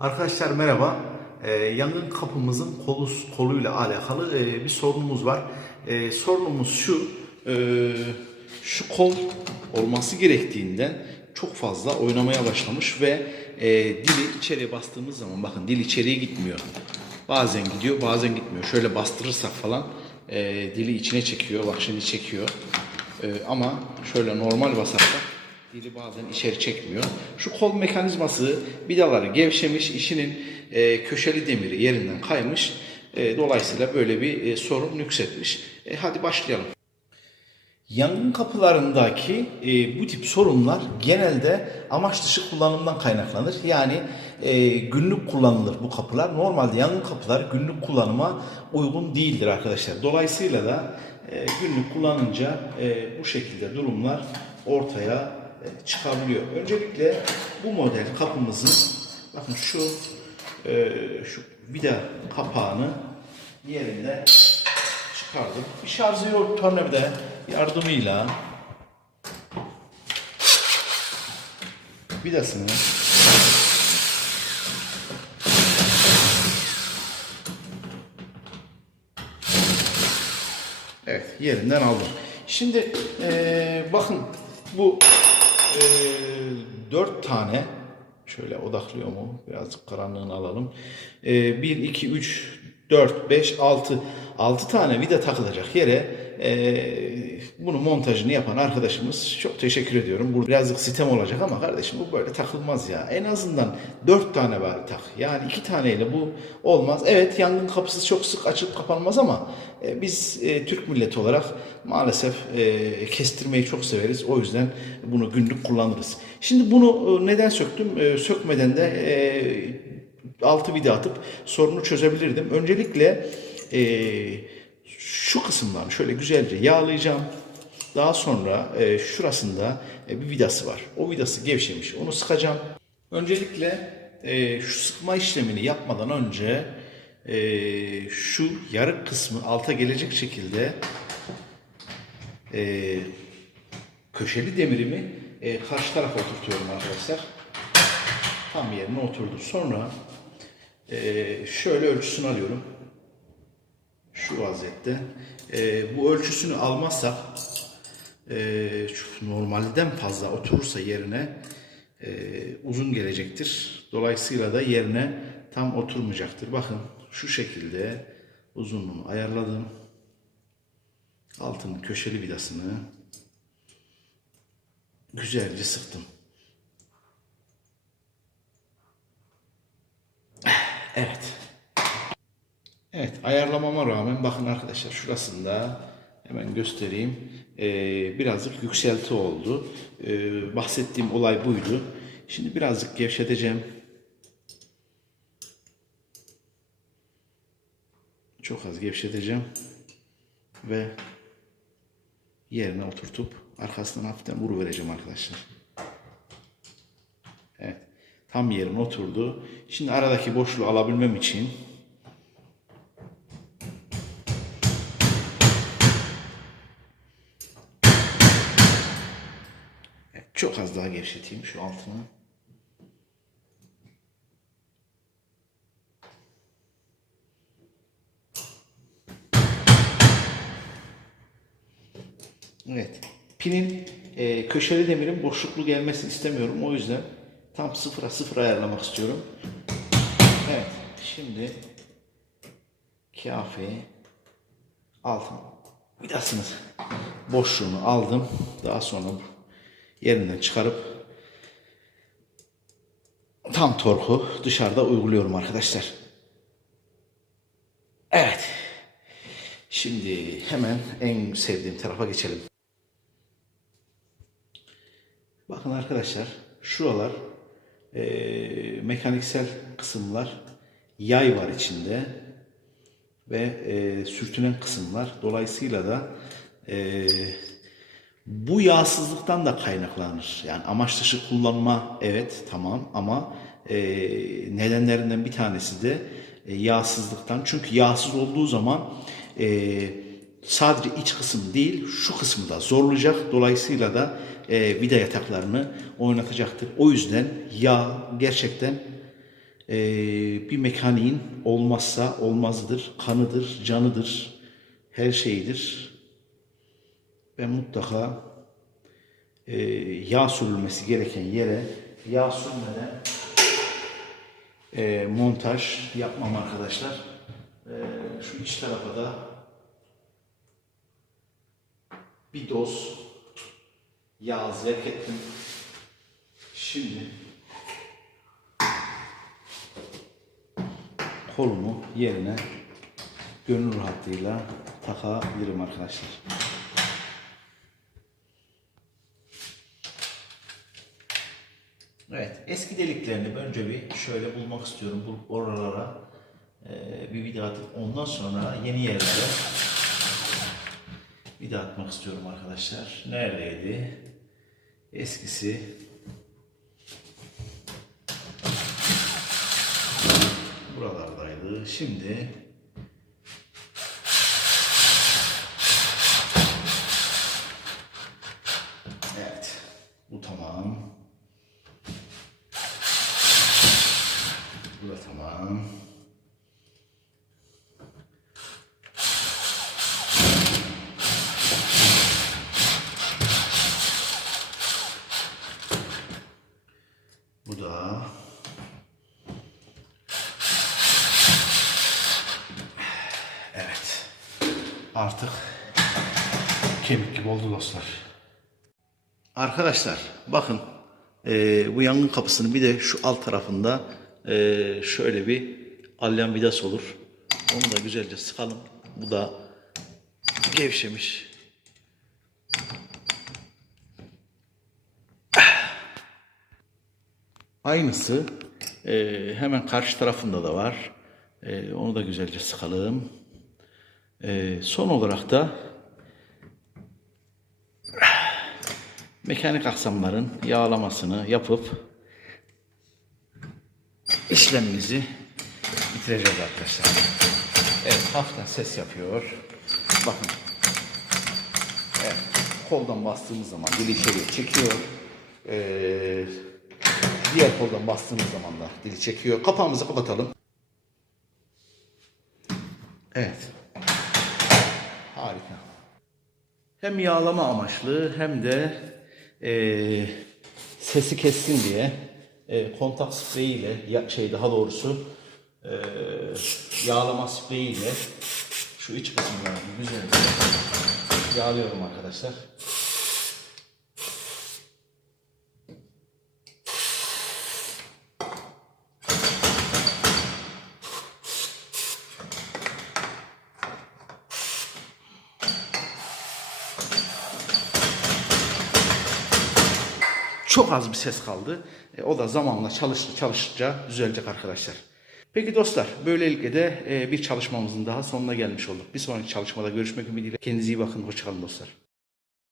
Arkadaşlar merhaba. Ee, yangın kapımızın kolu, koluyla alakalı e, bir sorunumuz var. Ee, sorunumuz şu. e, şu kol olması gerektiğinden çok fazla oynamaya başlamış ve e, dili içeriye bastığımız zaman bakın dil içeriye gitmiyor. Bazen gidiyor bazen gitmiyor. Şöyle bastırırsak falan e, dili içine çekiyor. Bak şimdi çekiyor. E, ama şöyle normal basarsak dili bazen içeri çekmiyor. Şu kol mekanizması vidaları gevşemiş, işinin e, köşeli demiri yerinden kaymış. E, dolayısıyla böyle bir e, sorun nüksetmiş. E, hadi başlayalım. Yangın kapılarındaki e, bu tip sorunlar genelde amaç dışı kullanımdan kaynaklanır. Yani e, günlük kullanılır bu kapılar. Normalde yangın kapıları günlük kullanıma uygun değildir arkadaşlar. Dolayısıyla da e, günlük kullanınca e, bu şekilde durumlar ortaya çıkabiliyor. Öncelikle bu model kapımızın bakın şu e, şu vida kapağını yerinde çıkardım. Bir şarjör tornavida yardımıyla vidasını Evet yerinden aldım. Şimdi eee, bakın bu eee dört tane şöyle odaklıyor mu? Birazcık karanlığını alalım. Eee 1, 2, 3, 4, 5, 6 6 tane vida takılacak yere eee, bunu montajını yapan arkadaşımız çok teşekkür ediyorum. Bu birazcık sitem olacak ama kardeşim bu böyle takılmaz ya. En azından 4 tane var tak. Yani 2 taneyle bu olmaz. Evet yangın kapısı çok sık açılıp kapanmaz ama e, biz e, Türk milleti olarak maalesef e, kestirmeyi çok severiz. O yüzden bunu günlük kullanırız. Şimdi bunu e, neden söktüm? E, sökmeden de e, altı vida atıp sorunu çözebilirdim. Öncelikle e, şu kısımdan şöyle güzelce yağlayacağım. Daha sonra e, şurasında e, bir vidası var. O vidası gevşemiş. Onu sıkacağım. Öncelikle e, şu sıkma işlemini yapmadan önce e, şu yarık kısmı alta gelecek şekilde e, köşeli demirimi e, karşı tarafa oturtuyorum arkadaşlar. Tam yerine oturdu. Sonra e, şöyle ölçüsünü alıyorum. Şu vaziyette. E, bu ölçüsünü almazsak e, normalden fazla oturursa yerine e, uzun gelecektir. Dolayısıyla da yerine tam oturmayacaktır. Bakın şu şekilde uzunluğunu ayarladım. Altının köşeli vidasını güzelce sıktım. Evet. Evet ayarlamama rağmen bakın arkadaşlar şurasında hemen göstereyim. Ee, birazcık yükselti oldu. Ee, bahsettiğim olay buydu. Şimdi birazcık gevşeteceğim. Çok az gevşeteceğim. Ve yerine oturtup arkasından hafiften vuru vereceğim arkadaşlar. Evet. Tam yerine oturdu. Şimdi aradaki boşluğu alabilmem için çok az daha gevşeteyim şu altını. Evet. Pinin e, köşeli demirin boşluklu gelmesini istemiyorum. O yüzden tam sıfıra sıfır ayarlamak istiyorum. Evet. Şimdi kafe altın vidasını boşluğunu aldım. Daha sonra yerinden çıkarıp tam torku dışarıda uyguluyorum arkadaşlar. Evet. Şimdi hemen en sevdiğim tarafa geçelim. Bakın arkadaşlar şuralar eee, mekaniksel kısımlar yay var içinde ve eee, sürtünen kısımlar. Dolayısıyla da eee, bu yağsızlıktan da kaynaklanır. Yani amaç dışı kullanma evet tamam ama eee, nedenlerinden bir tanesi de e, yağsızlıktan. Çünkü yağsız olduğu zaman eee, sadece iç kısım değil şu kısmı da zorlayacak. Dolayısıyla da e, vida yataklarını oynatacaktır. O yüzden yağ gerçekten e, bir mekaniğin olmazsa olmazıdır, kanıdır, canıdır, her şeyidir. Ben mutlaka e, yağ sürülmesi gereken yere yağ sürmeden e, montaj yapmam arkadaşlar. E, şu iç tarafa da bir doz yağ zevk ettim. Şimdi kolumu yerine gönül rahatlığıyla takabilirim arkadaşlar. Evet, eski deliklerini önce bir şöyle bulmak istiyorum. Bu oralara e, bir vida atıp ondan sonra yeni yerlere vida atmak istiyorum arkadaşlar. Neredeydi? Eskisi buralardaydı. Şimdi Evet. Bu tamam. Bu da tamam. Bu da Evet. Artık kemik gibi oldu dostlar. Arkadaşlar bakın eee, bu yangın kapısının bir de şu alt tarafında eee, şöyle bir alyan vidası olur. Onu da güzelce sıkalım. Bu da gevşemiş. Aynısı eee, hemen karşı tarafında da var. Eee, onu da güzelce sıkalım. Eee, son olarak da mekanik aksamların yağlamasını yapıp işlemimizi bitireceğiz arkadaşlar. Evet hafiften ses yapıyor. Bakın. Evet, koldan bastığımız zaman dili içeriye çekiyor. Ee, diğer koldan bastığımız zaman da dili çekiyor. Kapağımızı kapatalım. Evet. Hem yağlama amaçlı hem de eee, sesi kessin diye eee, kontak spreyiyle ya, şey daha doğrusu eee, yağlama spreyiyle şu iç kısımlarını güzelce yağlıyorum arkadaşlar. Çok az bir ses kaldı. E, o da zamanla çalıştı çalıştıkça düzelecek arkadaşlar. Peki dostlar böylelikle de e, bir çalışmamızın daha sonuna gelmiş olduk. Bir sonraki çalışmada görüşmek ümidiyle. Kendinize iyi bakın. Hoşçakalın dostlar.